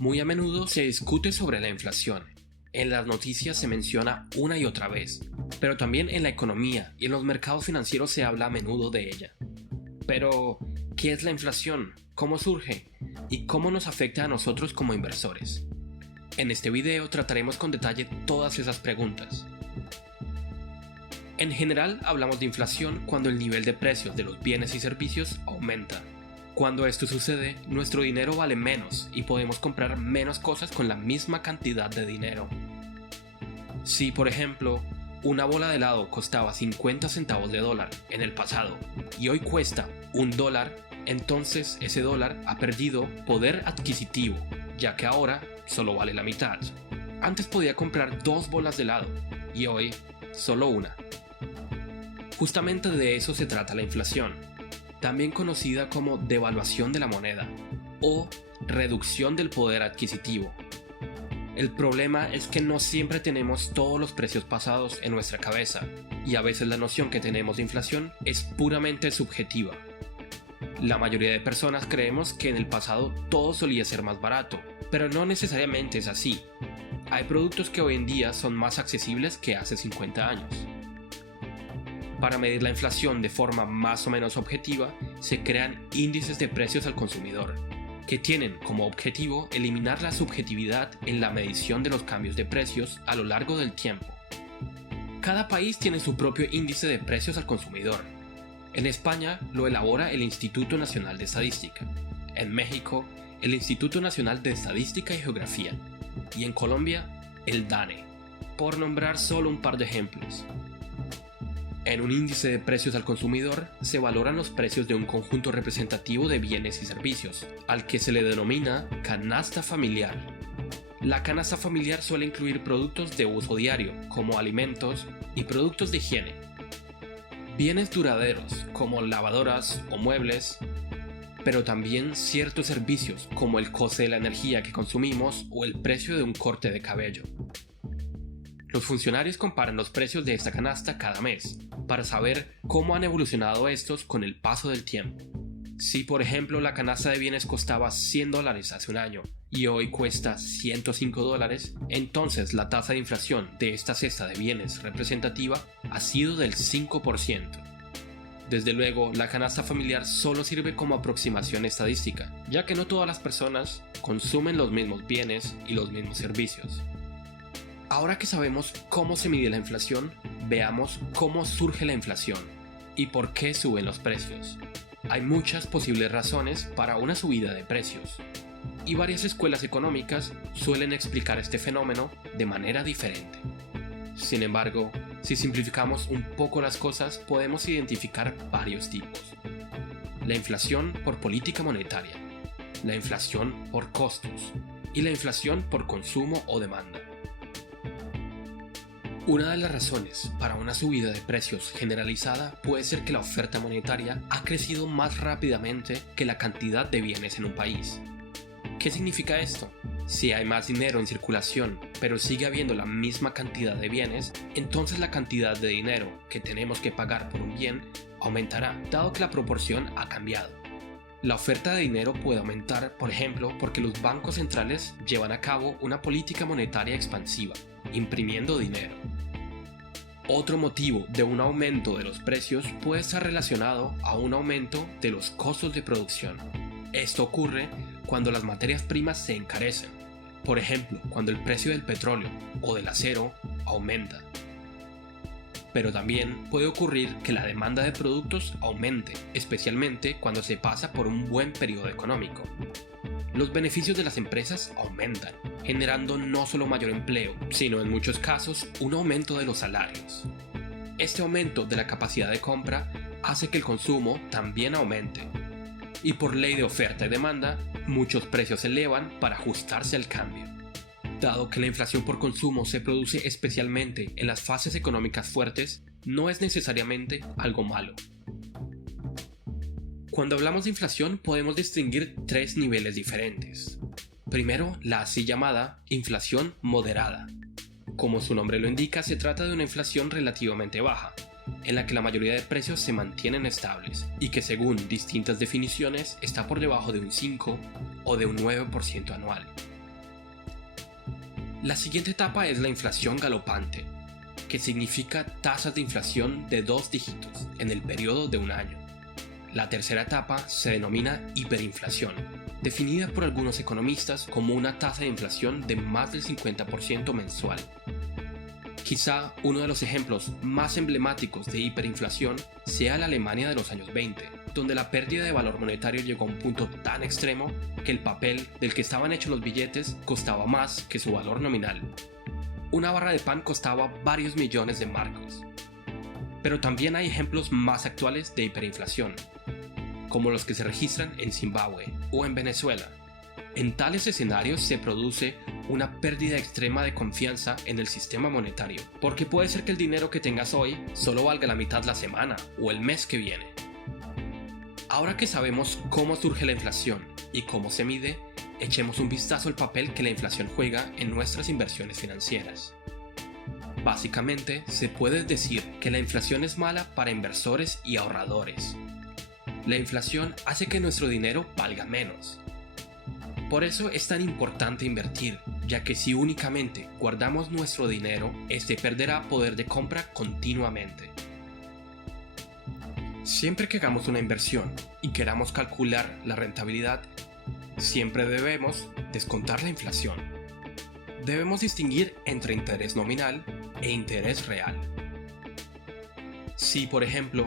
Muy a menudo se discute sobre la inflación. En las noticias se menciona una y otra vez, pero también en la economía y en los mercados financieros se habla a menudo de ella. Pero, ¿qué es la inflación? ¿Cómo surge? ¿Y cómo nos afecta a nosotros como inversores? En este video trataremos con detalle todas esas preguntas. En general hablamos de inflación cuando el nivel de precios de los bienes y servicios aumenta. Cuando esto sucede, nuestro dinero vale menos y podemos comprar menos cosas con la misma cantidad de dinero. Si, por ejemplo, una bola de helado costaba 50 centavos de dólar en el pasado y hoy cuesta $1, entonces ese dólar ha perdido poder adquisitivo, ya que ahora solo vale la mitad. Antes podía comprar 2 bolas de helado y hoy solo una. Justamente de eso se trata la inflación, también conocida como devaluación de la moneda o reducción del poder adquisitivo. El problema es que no siempre tenemos todos los precios pasados en nuestra cabeza y a veces la noción que tenemos de inflación es puramente subjetiva. La mayoría de personas creemos que en el pasado todo solía ser más barato, pero no necesariamente es así. Hay productos que hoy en día son más accesibles que hace 50 años. Para medir la inflación de forma más o menos objetiva, se crean índices de precios al consumidor, que tienen como objetivo eliminar la subjetividad en la medición de los cambios de precios a lo largo del tiempo. Cada país tiene su propio índice de precios al consumidor. En España lo elabora el Instituto Nacional de Estadística, en México el Instituto Nacional de Estadística y Geografía, y en Colombia el DANE, por nombrar solo un par de ejemplos. En un índice de precios al consumidor se valoran los precios de un conjunto representativo de bienes y servicios, al que se le denomina canasta familiar. La canasta familiar suele incluir productos de uso diario, como alimentos y productos de higiene. Bienes duraderos, como lavadoras o muebles, pero también ciertos servicios, como el coste de la energía que consumimos o el precio de un corte de cabello. Los funcionarios comparan los precios de esta canasta cada mes, para saber cómo han evolucionado estos con el paso del tiempo. Si por ejemplo la canasta de bienes costaba $100 hace un año y hoy cuesta $105, entonces la tasa de inflación de esta cesta de bienes representativa ha sido del 5%. Desde luego, la canasta familiar solo sirve como aproximación estadística, ya que no todas las personas consumen los mismos bienes y los mismos servicios. Ahora que sabemos cómo se mide la inflación, veamos cómo surge la inflación y por qué suben los precios. Hay muchas posibles razones para una subida de precios, y varias escuelas económicas suelen explicar este fenómeno de manera diferente. Sin embargo, si simplificamos un poco las cosas, podemos identificar varios tipos. La inflación por política monetaria, la inflación por costos y la inflación por consumo o demanda. Una de las razones para una subida de precios generalizada puede ser que la oferta monetaria ha crecido más rápidamente que la cantidad de bienes en un país. ¿Qué significa esto? Si hay más dinero en circulación, pero sigue habiendo la misma cantidad de bienes, entonces la cantidad de dinero que tenemos que pagar por un bien aumentará, dado que la proporción ha cambiado. La oferta de dinero puede aumentar, por ejemplo, porque los bancos centrales llevan a cabo una política monetaria expansiva, imprimiendo dinero. Otro motivo de un aumento de los precios puede estar relacionado a un aumento de los costos de producción. Esto ocurre cuando las materias primas se encarecen, por ejemplo, cuando el precio del petróleo o del acero aumenta. Pero también puede ocurrir que la demanda de productos aumente, especialmente cuando se pasa por un buen periodo económico. Los beneficios de las empresas aumentan, generando no solo mayor empleo, sino en muchos casos un aumento de los salarios. Este aumento de la capacidad de compra hace que el consumo también aumente. Y por ley de oferta y demanda, muchos precios se elevan para ajustarse al cambio. Dado que la inflación por consumo se produce especialmente en las fases económicas fuertes, no es necesariamente algo malo. Cuando hablamos de inflación podemos distinguir 3 niveles diferentes. Primero, la así llamada inflación moderada. Como su nombre lo indica, se trata de una inflación relativamente baja, en la que la mayoría de precios se mantienen estables y que según distintas definiciones está por debajo de un 5 o de un 9% anual. La siguiente etapa es la inflación galopante, que significa tasas de inflación de 2 dígitos en el periodo de un año. La tercera etapa se denomina hiperinflación, definida por algunos economistas como una tasa de inflación de más del 50% mensual. Quizá uno de los ejemplos más emblemáticos de hiperinflación sea la Alemania de los años 20, donde la pérdida de valor monetario llegó a un punto tan extremo que el papel del que estaban hechos los billetes costaba más que su valor nominal. Una barra de pan costaba varios millones de marcos. Pero también hay ejemplos más actuales de hiperinflación, como los que se registran en Zimbabue o en Venezuela. En tales escenarios se produce una pérdida extrema de confianza en el sistema monetario, porque puede ser que el dinero que tengas hoy solo valga la mitad la semana o el mes que viene. Ahora que sabemos cómo surge la inflación y cómo se mide, echemos un vistazo al papel que la inflación juega en nuestras inversiones financieras. Básicamente, se puede decir que la inflación es mala para inversores y ahorradores. La inflación hace que nuestro dinero valga menos. Por eso es tan importante invertir, ya que si únicamente guardamos nuestro dinero, este perderá poder de compra continuamente. Siempre que hagamos una inversión y queramos calcular la rentabilidad, siempre debemos descontar la inflación. Debemos distinguir entre interés nominal e interés real. Si, por ejemplo,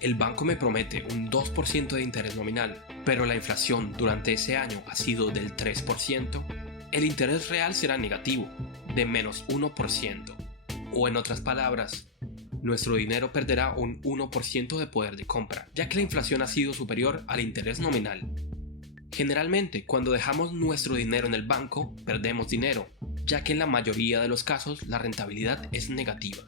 el banco me promete un 2% de interés nominal, pero la inflación durante ese año ha sido del 3%, el interés real será negativo, de menos 1%. O en otras palabras, nuestro dinero perderá un 1% de poder de compra, ya que la inflación ha sido superior al interés nominal. Generalmente, cuando dejamos nuestro dinero en el banco, perdemos dinero, ya que en la mayoría de los casos la rentabilidad es negativa.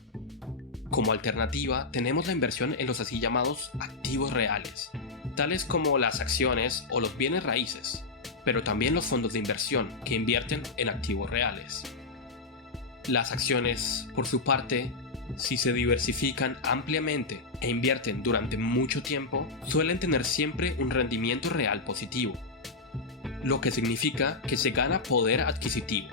Como alternativa, tenemos la inversión en los así llamados activos reales, tales como las acciones o los bienes raíces, pero también los fondos de inversión que invierten en activos reales. Las acciones, por su parte, si se diversifican ampliamente e invierten durante mucho tiempo, suelen tener siempre un rendimiento real positivo, lo que significa que se gana poder adquisitivo.